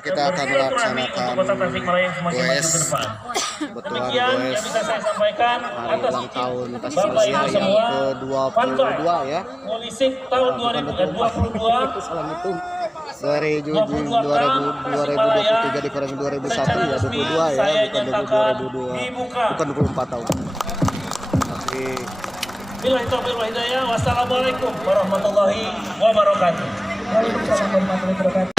kita akan melaksanakan goes kebetulan goes hari ulang tahun Tasmania yang ke-22 ya. Polisik tahun 2022 salah hitung 2023 dikurangi 2001 ya 22 ya, bukan 2022, bukan 24 tahun. Tapi billahi taufiq wal hidayah. Wassalamualaikum warahmatullahi wabarakatuh. Waalaikumsalam warahmatullahi wabarakatuh.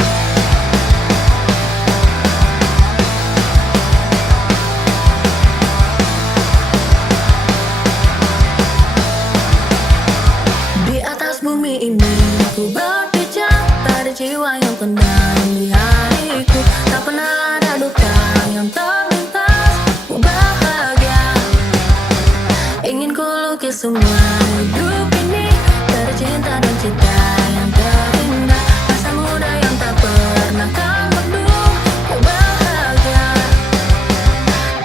Di atas bumi ini ku berpijak, tak ada jiwa yang tenang di hariku. Tak pernah ada duka yang terlintas, ku bahagia. Ingin ku lukis semua hidup ini dari cinta dan cita yang terindah. Masa muda yang tak pernah kan berdua, ku bahagia.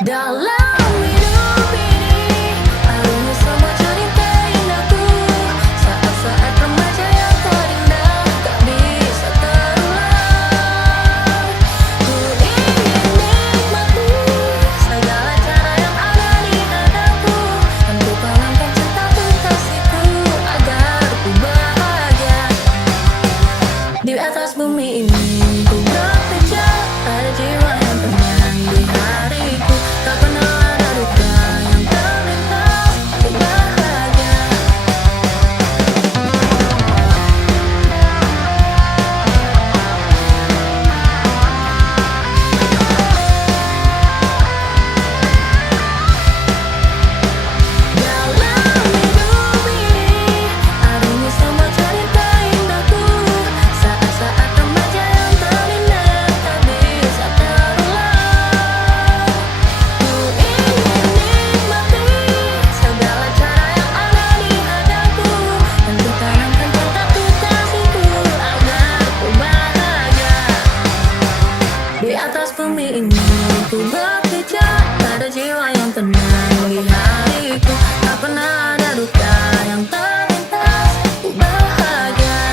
Dalam hidup ini harusnya semua cerita indahku. Saat-saat remaja yang terindah tak bisa terulang. Ku ingin nikmati segala cara yang ada di hadapku, dan ku tanamkan cintaku kasihku agar ku bahagia. Di atas bumi ini ku berpijak, ada jiwa yang tenang di hariku. Tak pernah ada duka yang terlintas, ku bahagia. Dalam hidup ini harusnya semua cerita indahku. Saat-saat remaja yang terindah tak bisa terulang. Ku ingin nikmati segala cara yang ada di hadapku, dan ku tanamkan cintaku kasihku agar ku bahagia. Di atas bumi ini ku berpijak, tak ada jiwa yang tenang di hariku. Tak pernah ada duka yang terlintas, ku bahagia.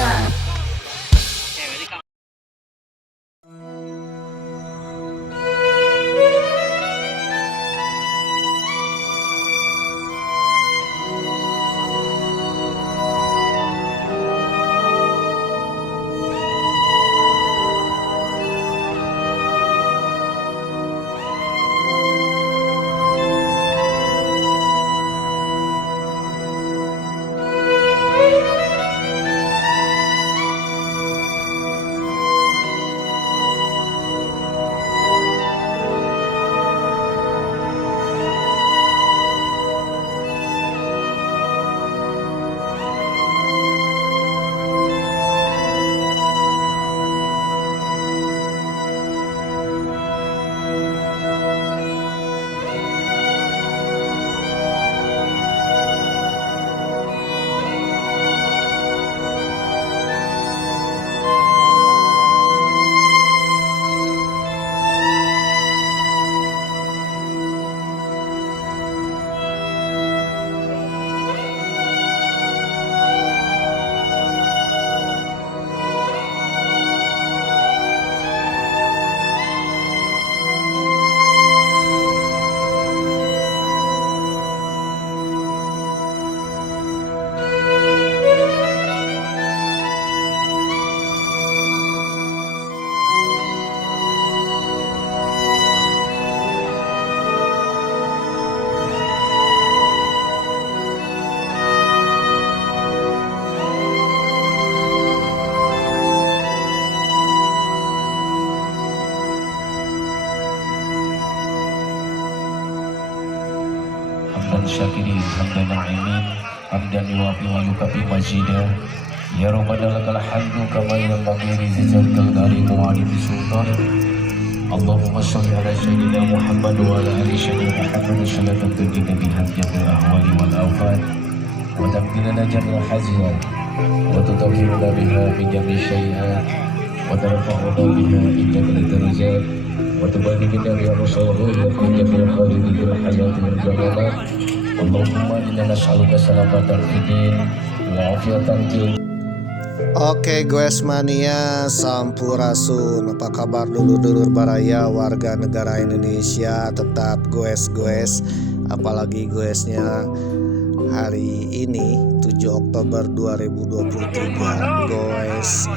hamdan syakirin hamdan na'imin hamdan yuwafi wa yukafi majidah. Ya Rabbana lakal hamdu kama yanbaghi li jaljalil karim wa li sultan. Allahumma shalli ala sayyidina Muhammad wa ala ali sayyidina Muhammad salatan tunjina biha jami'al ahwali wal afat wa tamkinana jami'al hajat wa tutahhiruna biha min jami'i syai'at wa tarfa'una biha indaka darajat wa tubayyinuna biha rasulullah wa jami'al khalidil hayati wal jamalat. Allahumma inna nas'aluka salamatan fid din wa afiyatan fil Oke goes mania sampurasun, apa kabar dulur-dulur baraya warga negara Indonesia? Tetap goes, apalagi goesnya hari ini 7 Oktober 2023, goes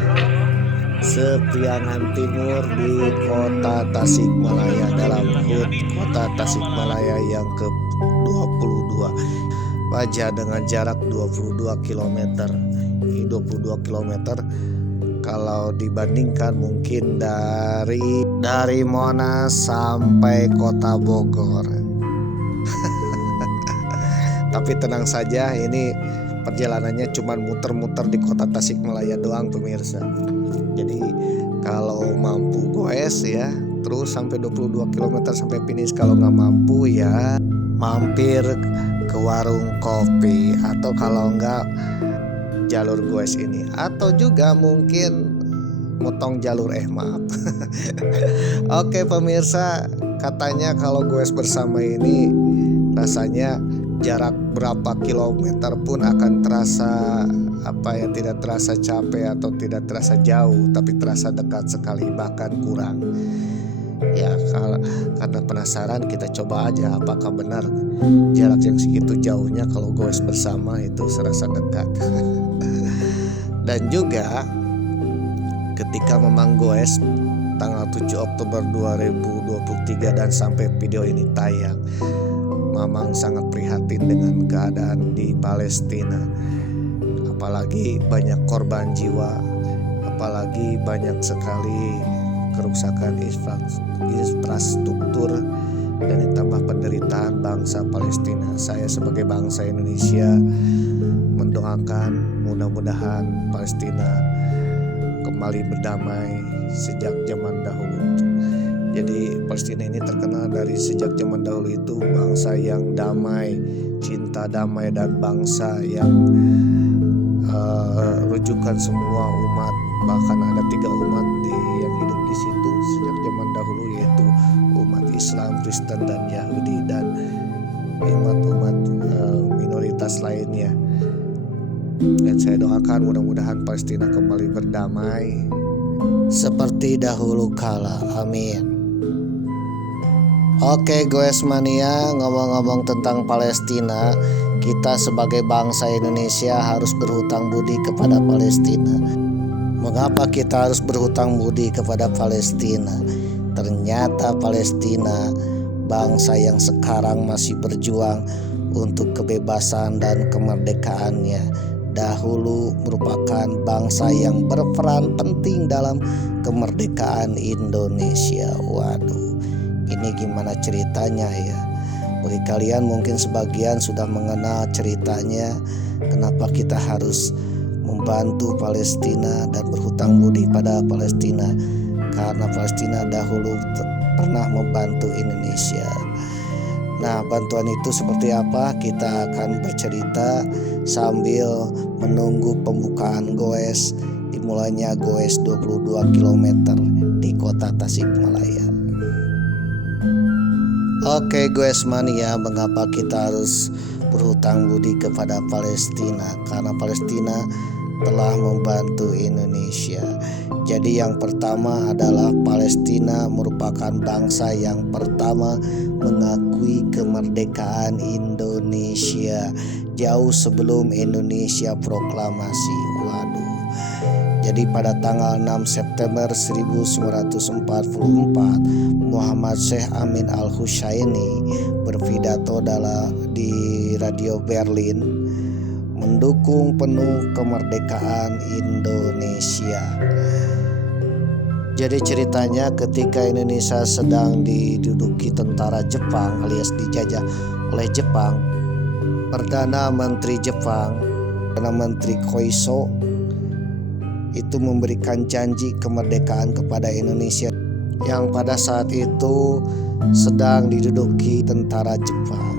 Sepriangan Timur di kota Tasikmalaya, dalam HUT kota Tasikmalaya yang ke-22, Baja dengan jarak 22 km. Ini 22 km kalau dibandingkan mungkin dari Monas sampai kota Bogor. Tapi tenang saja, ini perjalanannya cuma muter-muter di kota Tasikmalaya doang pemirsa. Jadi kalau mampu goes ya terus sampai 22 km sampai finish. Kalau nggak mampu ya mampir ke warung kopi, atau kalau enggak jalur goes ini, atau juga mungkin motong jalur maaf. Oke pemirsa, katanya kalau goes bersama ini rasanya jarak berapa kilometer pun akan terasa tidak terasa capek atau tidak terasa jauh, tapi terasa dekat sekali, bahkan kurang. Ya karena penasaran kita coba aja apakah benar jarak yang segitu jauhnya kalau goes bersama itu serasa dekat. Dan juga ketika memang goes tanggal 7 Oktober 2023 dan sampai video ini tayang, Mamang sangat prihatin dengan keadaan di Palestina. Apalagi banyak korban jiwa, apalagi banyak sekali kerusakan infrastruktur, dan ditambah penderitaan bangsa Palestina. Saya sebagai bangsa Indonesia mendoakan mudah-mudahan Palestina kembali berdamai sejak zaman dahulu. Jadi Palestina ini terkenal dari sejak zaman dahulu itu bangsa yang damai, cinta damai, dan bangsa yang rujukan semua umat. Bahkan ada 3 umat yang hidup di situ sejak zaman dahulu, yaitu umat Islam, Kristen, dan Yahudi, dan umat-umat minoritas lainnya. Dan saya doakan mudah-mudahan Palestina kembali berdamai seperti dahulu kala, amin. Oke goes mania, ngomong-ngomong tentang Palestina, kita sebagai bangsa Indonesia harus berhutang budi kepada Palestina. Mengapa kita harus berhutang budi kepada Palestina? Ternyata Palestina bangsa yang sekarang masih berjuang untuk kebebasan dan kemerdekaannya. Dahulu merupakan bangsa yang berperan penting dalam kemerdekaan Indonesia. Waduh, ini gimana ceritanya ya? Bagi kalian mungkin sebagian sudah mengenal ceritanya, kenapa kita harus membantu Palestina dan berhutang budi pada Palestina. Karena Palestina dahulu pernah membantu Indonesia. Nah, bantuan itu seperti apa? Kita akan bercerita sambil menunggu pembukaan goes, dimulainya goes 22 km di kota Tasikmalaya. Oke goes mania, mengapa kita harus berhutang budi kepada Palestina? Karena Palestina telah membantu Indonesia. Jadi yang pertama adalah Palestina merupakan bangsa yang pertama mengakui kemerdekaan Indonesia jauh sebelum Indonesia proklamasi. Waduh. Jadi pada tanggal 6 September 1944, Muhammad Syekh Amin Al-Husseini berpidato di Radio Berlin mendukung penuh kemerdekaan Indonesia. Jadi ceritanya ketika Indonesia sedang diduduki tentara Jepang alias dijajah oleh Jepang, Perdana Menteri Jepang, Perdana Menteri Koiso itu memberikan janji kemerdekaan kepada Indonesia yang pada saat itu sedang diduduki tentara Jepang.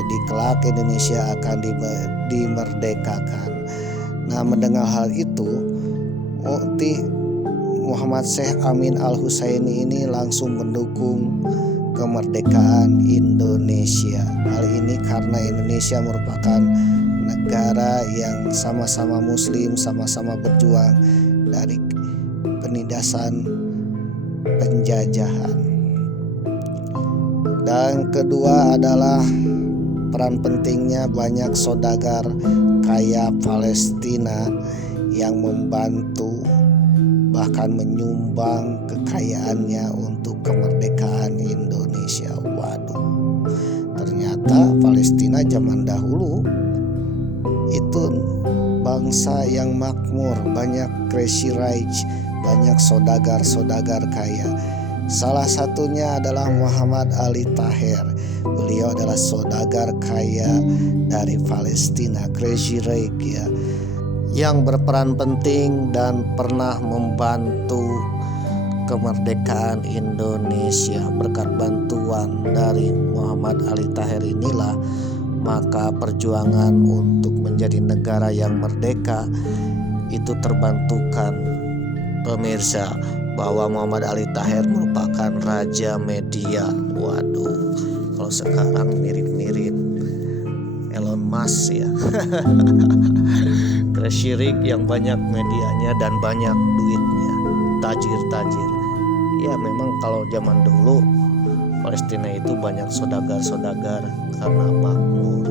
Jadi kelak Indonesia akan dimerdekakan. Nah, mendengar hal itu, Muhammad Syekh Amin Al-Husseini ini langsung mendukung kemerdekaan Indonesia. Hal ini karena Indonesia merupakan negara yang sama-sama muslim, sama-sama berjuang dari penindasan penjajahan. Dan kedua adalah peran pentingnya banyak saudagar kaya Palestina yang membantu bahkan menyumbang kekayaannya untuk kemerdekaan Indonesia. Waduh, ternyata Palestina zaman dahulu itu bangsa yang makmur, banyak crazy rich, banyak saudagar kaya. Salah satunya adalah Muhammad Ali Taher. Beliau adalah saudagar kaya dari Palestina, crazy rich ya, yang berperan penting dan pernah membantu kemerdekaan Indonesia. Berkat bantuan dari Muhammad Ali Taher inilah maka perjuangan untuk menjadi negara yang merdeka itu terbantukan, pemirsa, bahwa Muhammad Ali Taher merupakan raja media. Waduh, kalau sekarang mirip-mirip Elon Musk ya. Syirik yang banyak medianya dan banyak duitnya, tajir. Ya memang kalau zaman dulu Palestina itu banyak saudagar karena makmur.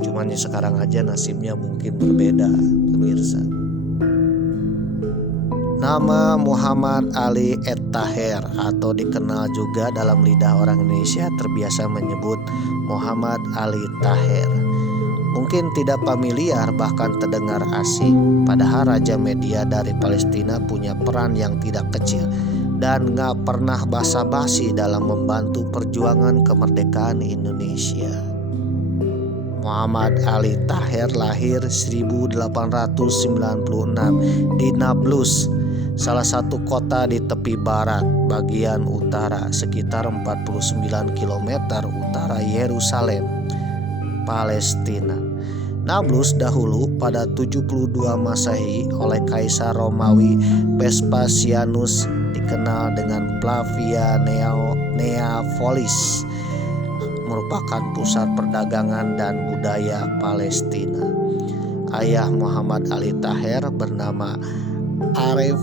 Cuman ya sekarang aja nasibnya mungkin berbeda, pemirsa. Nama Muhammad Ali Taher atau dikenal juga dalam lidah orang Indonesia terbiasa menyebut Muhammad Ali Taher. Mungkin tidak familiar bahkan terdengar asing, padahal Raja Media dari Palestina punya peran yang tidak kecil dan gak pernah basa-basi dalam membantu perjuangan kemerdekaan Indonesia. Muhammad Ali Taher lahir 1896 di Nablus, salah satu kota di tepi barat bagian utara sekitar 49 km utara Yerusalem, Palestina. Nablus dahulu pada 72 Masehi oleh Kaisar Romawi Vespasianus dikenal dengan Flavia Neapolis, merupakan pusat perdagangan dan budaya Palestina. Ayah Muhammad Ali Taher bernama Arif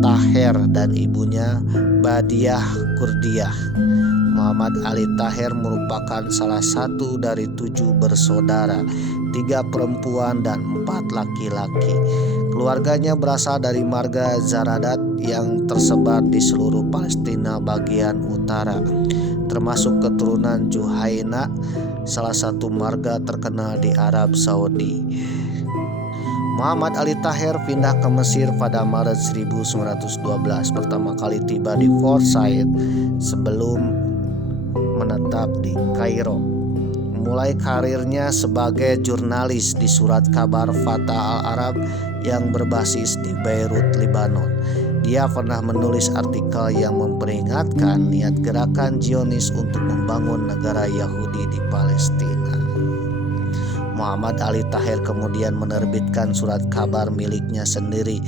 Taher dan ibunya Badiah Kurdiah. Muhammad Ali Taher merupakan salah satu dari 7 bersaudara, 3 perempuan dan 4 laki-laki. Keluarganya berasal dari marga Zaradat yang tersebar di seluruh Palestina bagian utara, termasuk keturunan Juhaina, salah satu marga terkenal di Arab Saudi. Muhammad Ali Taher pindah ke Mesir pada Maret 1912, pertama kali tiba di Port Said sebelum menetap di Kairo. Mulai karirnya sebagai jurnalis di surat kabar Fatah Al-Arab yang berbasis di Beirut, Lebanon. Dia pernah menulis artikel yang memperingatkan niat gerakan Zionis untuk membangun negara Yahudi di Palestina. Muhammad Ali Taher kemudian menerbitkan surat kabar miliknya sendiri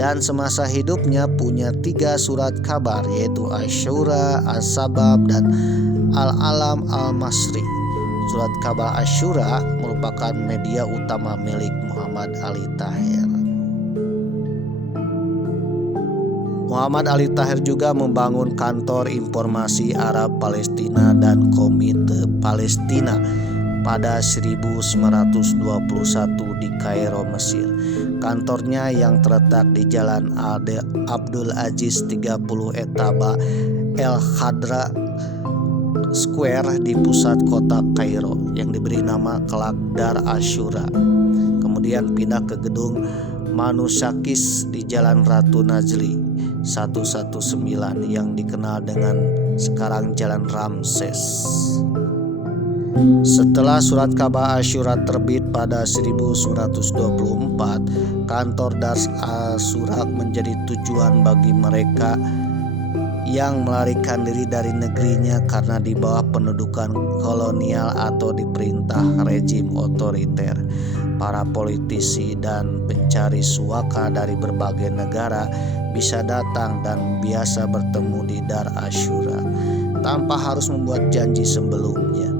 dan semasa hidupnya punya 3 surat kabar, yaitu Asyura, As-Sabab, dan Al-Alam Al-Masri. Surat kabar Asyura merupakan media utama milik Muhammad Ali Taher. Muhammad Ali Taher juga membangun kantor informasi Arab Palestina dan Komite Palestina pada 1921 di Kairo, Mesir. Kantornya yang terletak di Jalan Abdul Aziz 30 Etaba El Khadra Square di pusat kota Kairo yang diberi nama Kelak Dar Asyura. Kemudian pindah ke gedung Manusakis di Jalan Ratu Najli 119 yang dikenal dengan sekarang Jalan Ramses. Setelah surat kabar Asyura terbit pada 1924, kantor Dar Asyura menjadi tujuan bagi mereka yang melarikan diri dari negerinya karena di bawah pendudukan kolonial atau diperintah rejim otoriter. Para politisi dan pencari suaka dari berbagai negara bisa datang dan biasa bertemu di Dar Asyura tanpa harus membuat janji sebelumnya.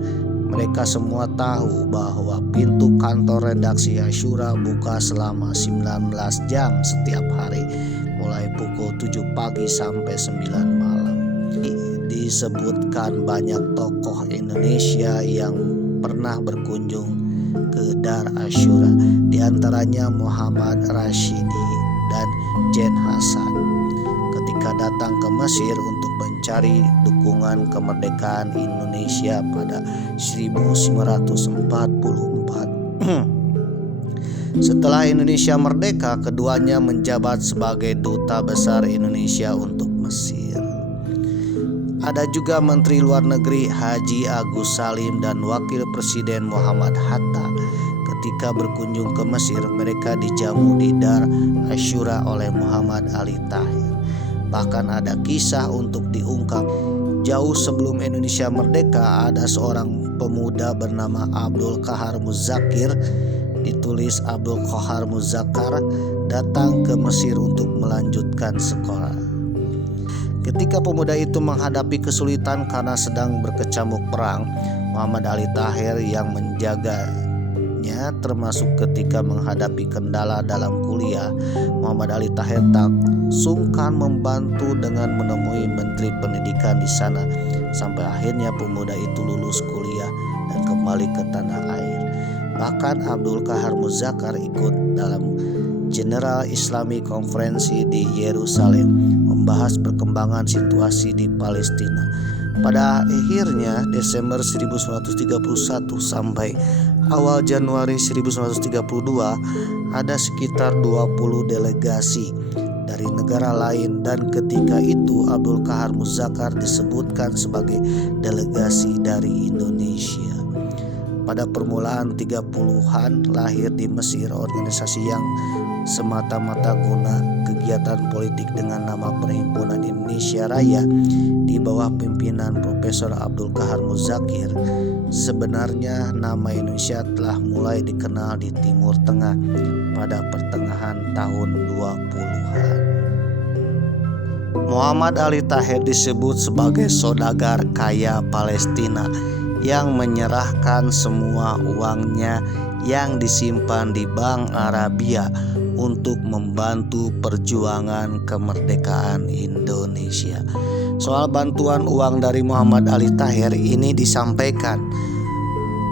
Mereka semua tahu bahwa pintu kantor redaksi Asyura buka selama 19 jam setiap hari, mulai pukul 7 pagi sampai 9 malam. Disebutkan banyak tokoh Indonesia yang pernah berkunjung ke Dar Asyura, diantaranya Muhammad Rashidi dan Jen Hasan ketika datang ke Mesir untuk mencari dukungan kemerdekaan Indonesia pada 1944. Setelah Indonesia merdeka, keduanya menjabat sebagai duta besar Indonesia untuk Mesir. Ada juga Menteri Luar Negeri Haji Agus Salim dan Wakil Presiden Muhammad Hatta. Ketika berkunjung ke Mesir, mereka dijamu di Dar Asyura oleh Muhammad Ali Tahir. Bahkan ada kisah untuk diungkap. Jauh sebelum Indonesia merdeka, ada seorang pemuda bernama Abdul Qahar Muzakir, ditulis Abdul Qahar Muzakkar, datang ke Mesir untuk melanjutkan sekolah. Ketika pemuda itu menghadapi kesulitan karena sedang berkecamuk perang, Muhammad Ali Tahir yang menjaganya, termasuk ketika menghadapi kendala dalam kuliah. Muhammad Ali Tahir tak sungkan membantu dengan menemui Menteri Pendidikan di sana, sampai akhirnya pemuda itu lulus kuliah dan kembali ke tanah air. Bahkan Abdul Qahar Muzakkar ikut dalam General Islamic Conference di Yerusalem membahas perkembangan situasi di Palestina. Pada akhirnya Desember 1931 sampai awal Januari 1932 ada sekitar 20 delegasi dari negara lain, dan ketika itu Abdul Qahar Muzakkar disebutkan sebagai delegasi dari Indonesia. Pada permulaan 30-an lahir di Mesir organisasi yang semata-mata guna kegiatan politik dengan nama Perhimpunan Indonesia Raya di bawah pimpinan Profesor Abdul Qahar Muzakkar. Sebenarnya nama Indonesia telah mulai dikenal di Timur Tengah pada pertengahan tahun 20-an. Muhammad Ali Tahir disebut sebagai saudagar kaya Palestina yang menyerahkan semua uangnya yang disimpan di Bank Arabia untuk membantu perjuangan kemerdekaan Indonesia. Soal bantuan uang dari Muhammad Ali Tahir ini disampaikan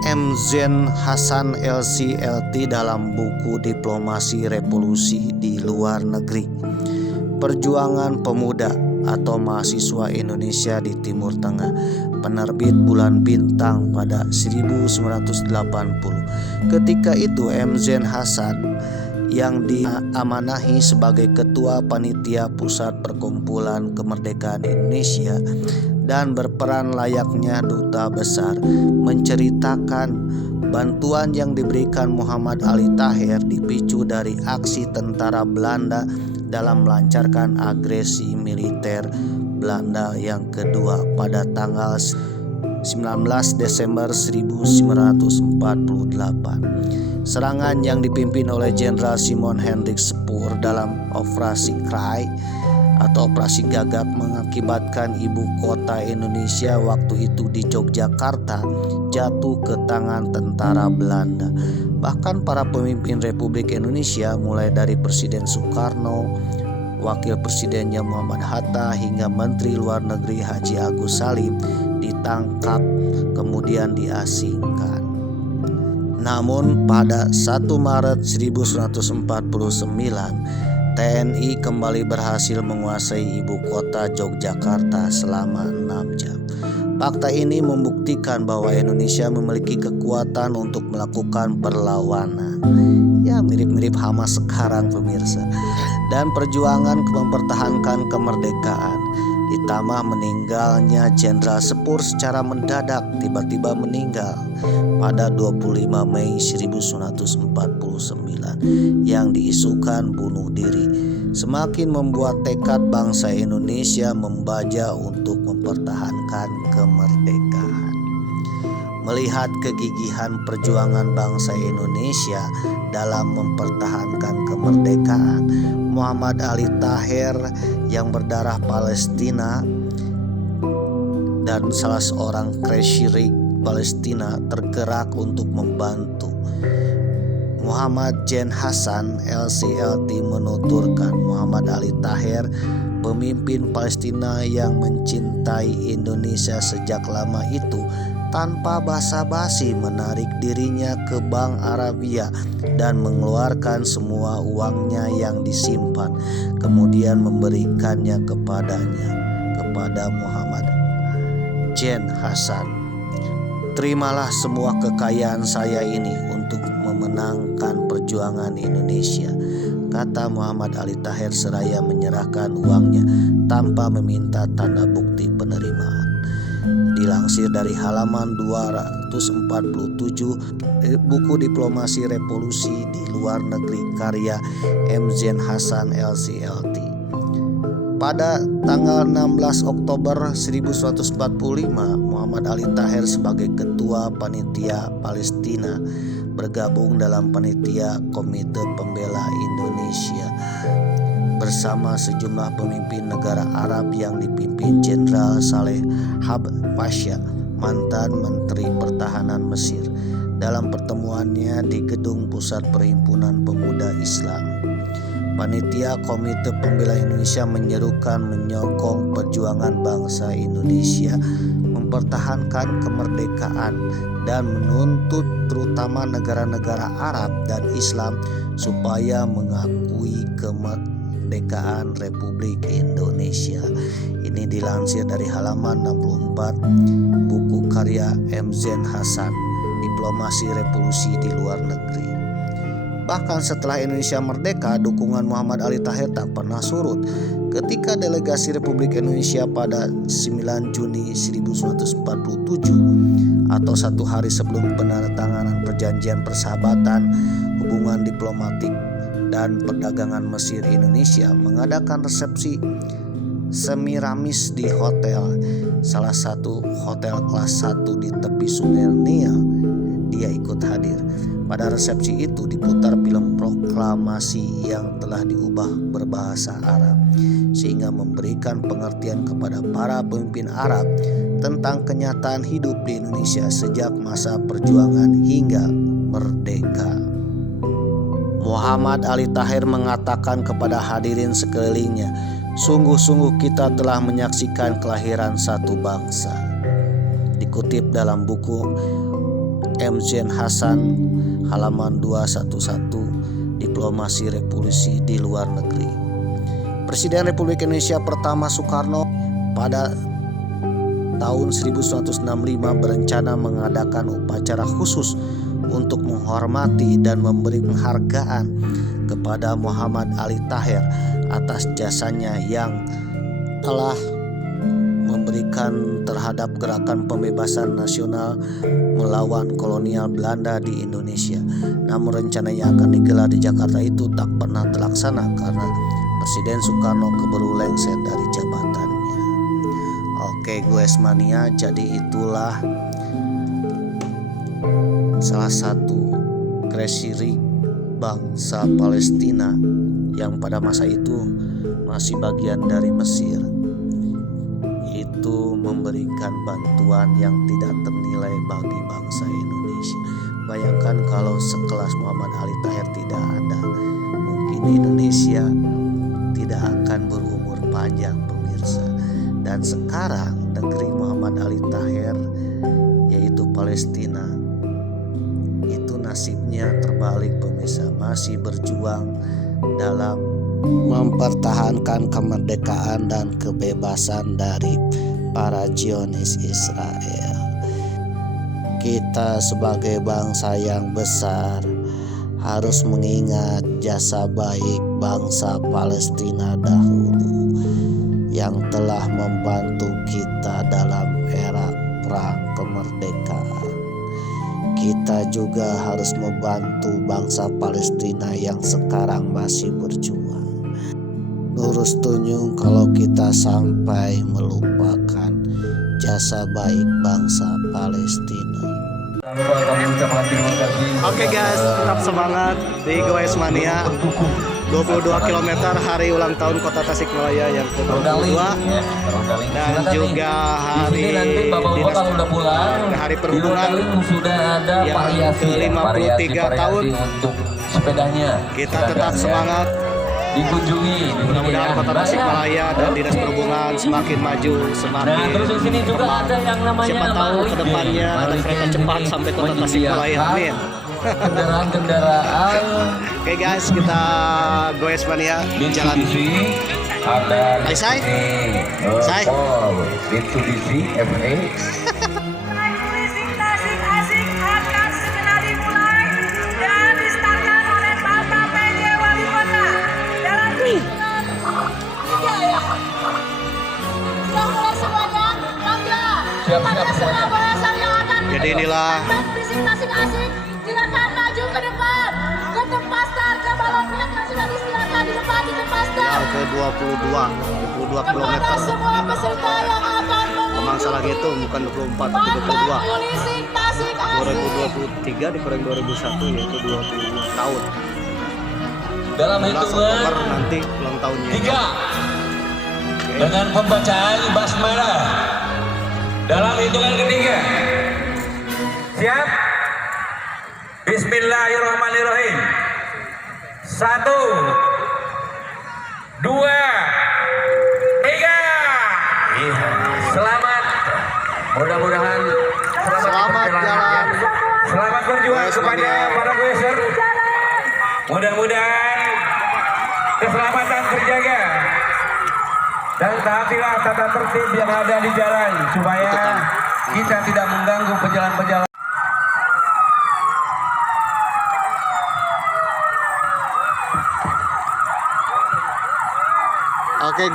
M. Zen Hasan LCLT dalam buku Diplomasi Revolusi di Luar Negeri, Perjuangan Pemuda atau Mahasiswa Indonesia di Timur Tengah, penerbit Bulan Bintang pada 1980. Ketika itu M. Zen Hasan yang diamanahi sebagai Ketua Panitia Pusat Perkumpulan Kemerdekaan Indonesia dan berperan layaknya duta besar, menceritakan bantuan yang diberikan Muhammad Ali Tahir dipicu dari aksi tentara Belanda dalam melancarkan agresi militer Belanda yang kedua pada tanggal 19 Desember 1948. Serangan yang dipimpin oleh Jenderal Simon Hendrik Spoor dalam Operasi Krai atau Operasi Gagak mengakibatkan ibu kota Indonesia waktu itu di Yogyakarta jatuh ke tangan tentara Belanda. Bahkan para pemimpin Republik Indonesia mulai dari Presiden Soekarno, Wakil Presidennya Muhammad Hatta hingga Menteri Luar Negeri Haji Agus Salim ditangkap kemudian diasingkan. Namun pada 1 Maret 1949 TNI kembali berhasil menguasai ibu kota Yogyakarta selama 6 jam. Fakta ini membuktikan bahwa Indonesia memiliki kekuatan untuk melakukan perlawanan. Ya, mirip-mirip Hamas sekarang pemirsa. Dan perjuangan mempertahankan kemerdekaan. Ditambah meninggalnya Jenderal Spoor secara mendadak, tiba-tiba meninggal pada 25 Mei 1949 yang diisukan bunuh diri, semakin membuat tekad bangsa Indonesia membaja untuk mempertahankan kemerdekaan. Melihat kegigihan perjuangan bangsa Indonesia dalam mempertahankan kemerdekaan, Muhammad Ali Tahir yang berdarah Palestina dan salah seorang Quraisy Palestina tergerak untuk membantu. Muhammad Jen Hassan LCLT menuturkan Muhammad Ali Taher, pemimpin Palestina yang mencintai Indonesia sejak lama itu, tanpa basa-basi menarik dirinya ke Bank Arabia dan mengeluarkan semua uangnya yang disimpan, kemudian memberikannya kepada Muhammad Jen Hassan. Terimalah semua kekayaan saya ini untuk memenangkan perjuangan Indonesia, kata Muhammad Ali Taher seraya menyerahkan uangnya tanpa meminta tanda bukti penerimaan. Dilansir dari halaman 247 buku Diplomasi Revolusi di Luar Negeri karya M. Jen Hassan LCLT. Pada tanggal 16 Oktober 1145, Muhammad Ali Taher sebagai Ketua Panitia Palestina bergabung dalam Panitia Komite Pembela Indonesia bersama sejumlah pemimpin negara Arab yang dipimpin Jenderal Saleh Hab Pasha, mantan Menteri Pertahanan Mesir, dalam pertemuannya di Gedung Pusat Perhimpunan Pemuda Islam. Panitia Komite Pembela Indonesia menyerukan menyokong perjuangan bangsa Indonesia mempertahankan kemerdekaan dan menuntut terutama negara-negara Arab dan Islam supaya mengakui kemerdekaan Republik Indonesia. Ini dilansir dari halaman 64 buku karya M. Jen Hassan, Diplomasi Revolusi di Luar Negeri. Bahkan setelah Indonesia merdeka, dukungan Muhammad Ali Taher tak pernah surut. Ketika delegasi Republik Indonesia pada 9 Juni 1947 atau satu hari sebelum penandatanganan perjanjian persahabatan, hubungan diplomatik dan perdagangan Mesir Indonesia mengadakan resepsi Semiramis di hotel, salah satu hotel kelas 1 di tepi Sungai Nil. Dia ikut hadir. Pada resepsi itu diputar film proklamasi yang telah diubah berbahasa Arab, sehingga memberikan pengertian kepada para pemimpin Arab tentang kenyataan hidup di Indonesia sejak masa perjuangan hingga merdeka. Muhammad Ali Taher mengatakan kepada hadirin sekelilingnya, sungguh-sungguh kita telah menyaksikan kelahiran satu bangsa. Dikutip dalam buku M. Jen Hassan halaman 211, Diplomasi Revolusi di Luar Negeri. Presiden Republik Indonesia pertama Soekarno pada tahun 1965 berencana mengadakan upacara khusus untuk menghormati dan memberi penghargaan kepada Muhammad Ali Taher atas jasanya yang telah memberikan terhadap gerakan pembebasan nasional melawan kolonial Belanda di Indonesia. Namun rencananya akan digelar di Jakarta itu tak pernah terlaksana karena Presiden Soekarno keburu lengser dari jabatannya. Oke guys mania, jadi itulah salah satu kresi bangsa Palestina yang pada masa itu masih bagian dari Mesir, itu memberikan bantuan yang tidak ternilai bagi bangsa Indonesia. Bayangkan kalau sekelas Muhammad Ali Taher tidak ada, mungkin Indonesia tidak akan berumur panjang pemirsa. Dan sekarang negeri Muhammad Ali Taher, yaitu Palestina, itu nasibnya terbalik pemirsa, masih berjuang dalam mempertahankan kemerdekaan dan kebebasan dari para Zionis Israel. Kita sebagai bangsa yang besar harus mengingat jasa baik bangsa Palestina dahulu yang telah membantu kita dalam era perang kemerdekaan. Kita juga harus membantu bangsa Palestina yang sekarang masih berjuang. Lurus tunjung kalau kita sampai melupakan jasa baik bangsa Palestina. Oke guys, tetap semangat di Goes Mania. 22 km hari ulang tahun Kota Tasikmalaya yang ke-22 dan juga hari hari perhubungan yang ke-53 tahun. Untuk sepedanya Kita tetap semangat. dikunjungi. Mudah-mudahan Kota Tasikmalaya dan Dinas Perhubungan semakin maju, semakin Nah, terus di sini juga berkembang. ada yang namanya Siapa tahu ke depannya ada kereta cepat sampai Kota Tasikmalaya. Amin. Kendaraan-kendaraan Oke guys, kita goes mania jalan. Mitsubishi ada Hai, Say. Say. Mitsubishi FA. Racing Tasik Asik akan segera dimulai dan distartkan oleh Bapak PJ Wali Kota dalam hitungan 3 ya. Sudah mulai semuanya, bangga. Siap, Kepada siap, semua siap. balasan yang akan Jadi inilah Racing Tasik Asik silakan maju ke depan, ke tempat start, ke balon yang sudah disilakan di depan di tempat start. yang ke-22 22 km. Kepada semua peserta yang akan Emang salah gitu, bukan 24 tapi 22. Bapak Polisi Tasik Asik. 2023 dikurang 2001 yaitu 22 tahun. Dalam 11 Oktober hitungan nanti ulang tahunnya. 3 dengan pembacaan basmalah. Dalam hitungan ketiga. Siap? Bismillahirrahmanirrahim. 1 2 3. Selamat. Mudah-mudahan Selamat jalan. Selamat berjuang Goes kepada mania. para goeser. Mudah-mudahan keselamatan terjaga dan taatilah tata tertib yang ada di jalan supaya kita tidak mengganggu pejalan-pejalan. Oke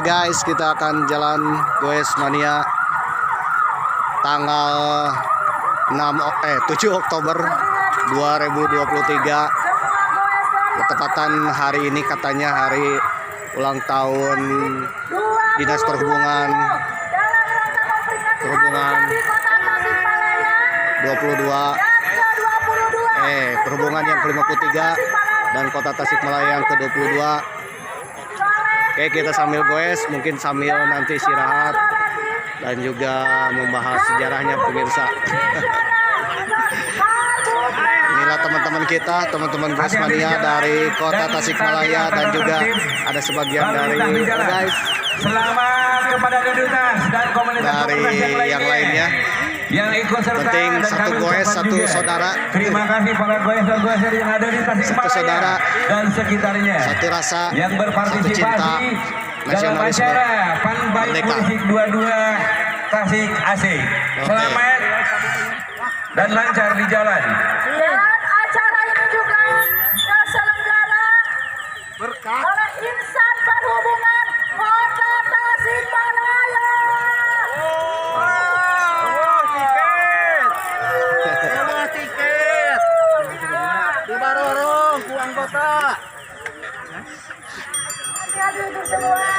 guys, kita akan jalan goes mania tanggal 7 Oktober 2023. Bertepatan hari ini katanya hari ulang tahun Dinas Perhubungan 22 perhubungan yang ke-53 dan Kota Tasikmalaya yang ke-22. Oke, kita sambil goes, mungkin sambil nanti istirahat dan juga membahas sejarahnya pemirsa. Inilah teman-teman kita, teman-teman goes mania dari Kota Tasikmalaya dan juga ada sebagian dari guys Selamat kepada Dudutas dan komunitas dari yang lainnya. yang ikut serta. Penting dan satu kami goes, ucapkan satu juga saudara. Terima kasih para goeser-goeser yang ada di Tasikmalaya saudara. dan sekitarnya. Satu rasa, yang satu cinta berpartisipasi dalam nasionalisme acara Fun Bike merdeka. Musik 22 Tasik Asik. Oke. Selamat dan lancar di jalan. Dan acara ini juga terselenggara oleh Insan Perhubungan Kota Tasikmalaya. Hati-hati untuk semua.